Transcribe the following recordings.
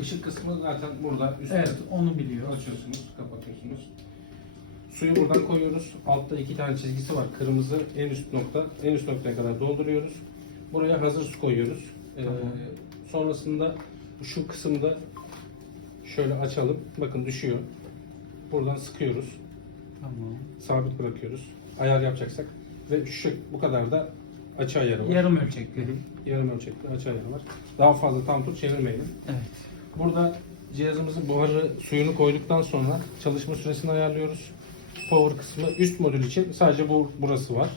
Işık kısmı zaten burada. Üstte Evet onu biliyor. açıyorsunuz, kapatıyorsunuz. Suyu buradan koyuyoruz. Altta iki tane çizgisi var. Kırmızı en üst nokta. En üst noktaya kadar dolduruyoruz. Buraya hazır su koyuyoruz. Ee, Tamam. sonrasında şu kısımda şöyle açalım. Bakın düşüyor. Buradan sıkıyoruz. Tamam. Sabit bırakıyoruz. Ayar yapacaksak. Ve şu bu kadar da açı ayarı var. Yarım ölçekleri. Yarım ölçekli açı ayarı var. Daha fazla tam tut çevirmeyelim. Evet. Burada cihazımızın buharı suyunu koyduktan sonra çalışma süresini ayarlıyoruz. Power kısmı üst modül için sadece bu burası var.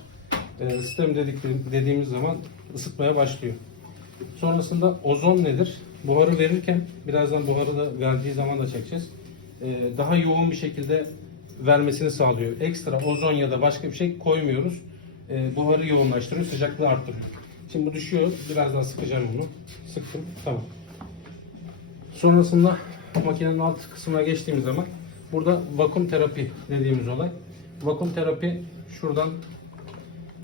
Ee, sistem dedik, dediğimiz zaman ısıtmaya başlıyor. Sonrasında ozon nedir? Buharı verirken birazdan buharı da verdiği zaman da çekeceğiz. Ee, daha yoğun bir şekilde vermesini sağlıyor. Ekstra ozon ya da başka bir şey koymuyoruz. Ee, buharı yoğunlaştırıyor, sıcaklığı arttırıyor. Şimdi bu düşüyor. Biraz daha sıkacağım bunu. Sıktım. Tamam. Sonrasında makinenin alt kısmına geçtiğimiz zaman burada vakum terapi dediğimiz olay. Vakum terapi şuradan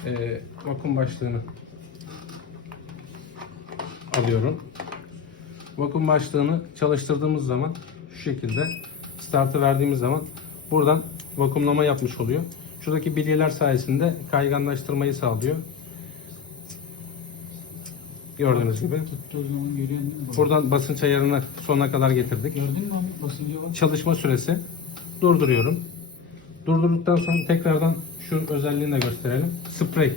e, vakum başlığını alıyorum. Vakum başlığını çalıştırdığımız zaman şu şekilde startı verdiğimiz zaman buradan vakumlama yapmış oluyor. Şuradaki bilyeler sayesinde kayganlaştırmayı sağlıyor. Gördüğünüz gibi. Zaman? Buradan basınç ayarını sonuna kadar getirdik. Gördün mü var. Çalışma süresi. Durduruyorum. Durdurduktan sonra tekrardan şu özelliğini de gösterelim. Sprey.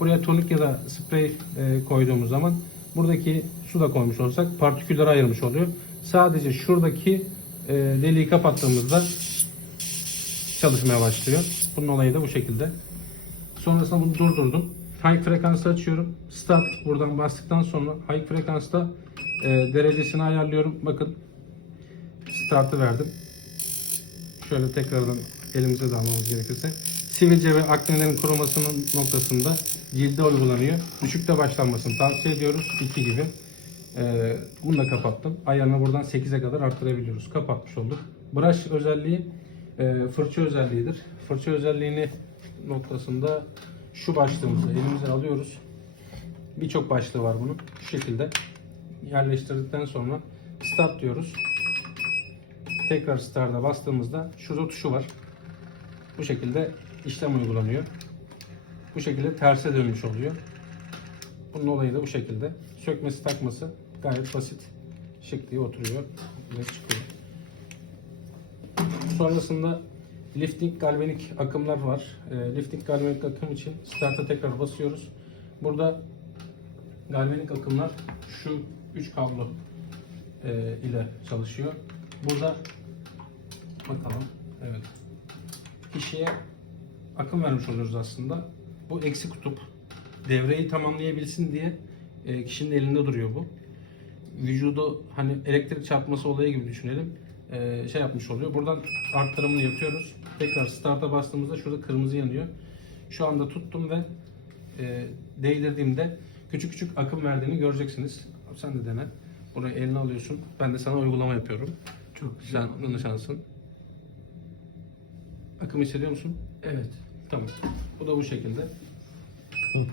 Buraya tonik ya da sprey e, koyduğumuz zaman buradaki su da koymuş olsak partikülleri ayırmış oluyor. Sadece şuradaki e, deliği kapattığımızda çalışmaya başlıyor. Bunun olayı da bu şekilde. Sonrasında bunu durdurdum. High frekansı açıyorum. Start buradan bastıktan sonra high frekansta e, derecesini ayarlıyorum. Bakın startı verdim. Şöyle tekrardan elimize de almamız gerekirse. Sivilce ve aknelerin kurumasının noktasında cilde uygulanıyor. Düşükte başlanmasını tavsiye ediyoruz. 2 gibi. Ee, bunu da kapattım. Ayarını buradan 8'e kadar arttırabiliyoruz. Kapatmış olduk. Brush özelliği e, fırça özelliğidir. Fırça özelliğini noktasında şu başlığımızı elimize alıyoruz. Birçok başlığı var bunun. Şu şekilde yerleştirdikten sonra start diyoruz. Tekrar start'a bastığımızda şurada tuşu var. Bu şekilde işlem uygulanıyor. Bu şekilde terse dönmüş oluyor. Bunun olayı da bu şekilde. Sökmesi takması gayet basit. Şık diye oturuyor ve çıkıyor. Sonrasında lifting galvanik akımlar var. E, lifting galvanik akım için start'a tekrar basıyoruz. Burada galvanik akımlar şu 3 kablo e, ile çalışıyor. Burada bakalım. Evet. Kişiye akım vermiş oluyoruz aslında. Bu eksi kutup devreyi tamamlayabilsin diye e, kişinin elinde duruyor bu. Vücudu hani elektrik çarpması olayı gibi düşünelim. E, şey yapmış oluyor. Buradan arttırımını yapıyoruz. Tekrar start'a bastığımızda şurada kırmızı yanıyor. Şu anda tuttum ve e, değdirdiğimde küçük küçük akım verdiğini göreceksiniz. Sen de dene. Burayı eline alıyorsun. Ben de sana uygulama yapıyorum. Çok güzel. Sen bunu şansın. Akım hissediyor musun? Evet. Tamam. Bu da bu şekilde.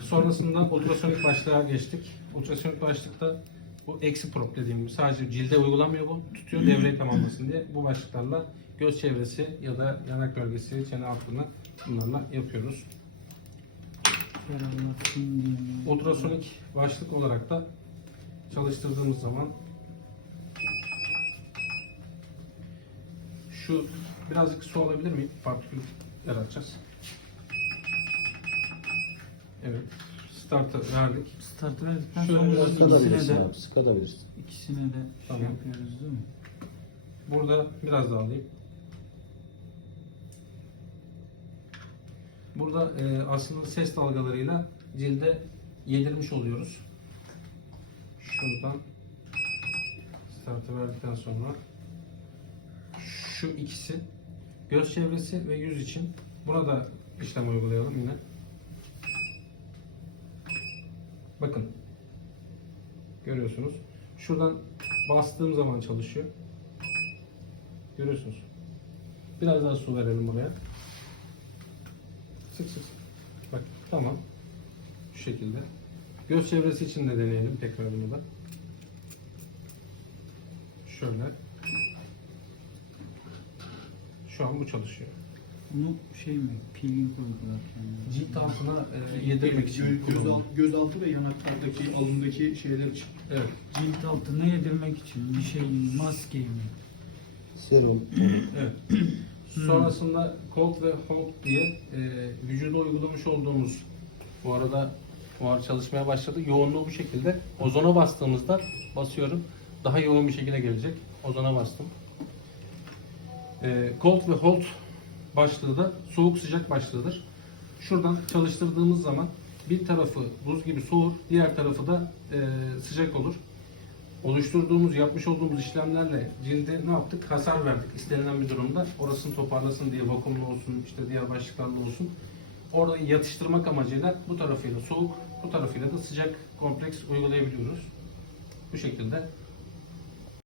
Sonrasında ultrasonik başlığa geçtik. Ultrasonik başlıkta bu eksi prop dediğim sadece cilde uygulamıyor bu. Tutuyor devreyi tamamlasın diye. Bu başlıklarla göz çevresi ya da yanak bölgesi, çene altına bunlarla yapıyoruz. Ultrasonik başlık olarak da çalıştırdığımız zaman şu birazcık su alabilir miyim? Partikül yaratacağız. Evet. Startı verdik. Start verdikten Şöyle sonra ikisine de, abi, sıkabilirsin. ikisine de şey Tamam. yapıyoruz değil mi? Burada biraz daha alayım. Burada e, aslında ses dalgalarıyla cilde yedirmiş oluyoruz. Şuradan startı verdikten sonra şu ikisi göz çevresi ve yüz için buna da işlem uygulayalım yine. Bakın. Görüyorsunuz. Şuradan bastığım zaman çalışıyor. Görüyorsunuz. Biraz daha su verelim buraya. Sık sık. Bak tamam. Şu şekilde. Göz çevresi için de deneyelim tekrar bunu da. Şöyle. Şu an bu çalışıyor. Bunu şey mi? Peeling uygularken. mi? Cilt altına e, yedirmek için Göz, göz, kullanılıyor. alt- gözaltı ve yanaklardaki, alındaki şeyler için. Evet. Cilt altına yedirmek için bir şey maske mi? Serum. Evet. Sonrasında Cold ve Hold diye e, vücuda uygulamış olduğumuz bu arada buhar çalışmaya başladı. Yoğunluğu bu şekilde. Ozona bastığımızda basıyorum. Daha yoğun bir şekilde gelecek. Ozona bastım. E, Cold ve Hold başlığı da soğuk sıcak başlığıdır. Şuradan çalıştırdığımız zaman bir tarafı buz gibi soğur, diğer tarafı da e, sıcak olur oluşturduğumuz, yapmış olduğumuz işlemlerle cilde ne yaptık? Hasar verdik istenilen bir durumda. Orasını toparlasın diye vakumlu olsun, işte diğer başlıklarla olsun. Orada yatıştırmak amacıyla bu tarafıyla soğuk, bu tarafıyla da sıcak kompleks uygulayabiliyoruz. Bu şekilde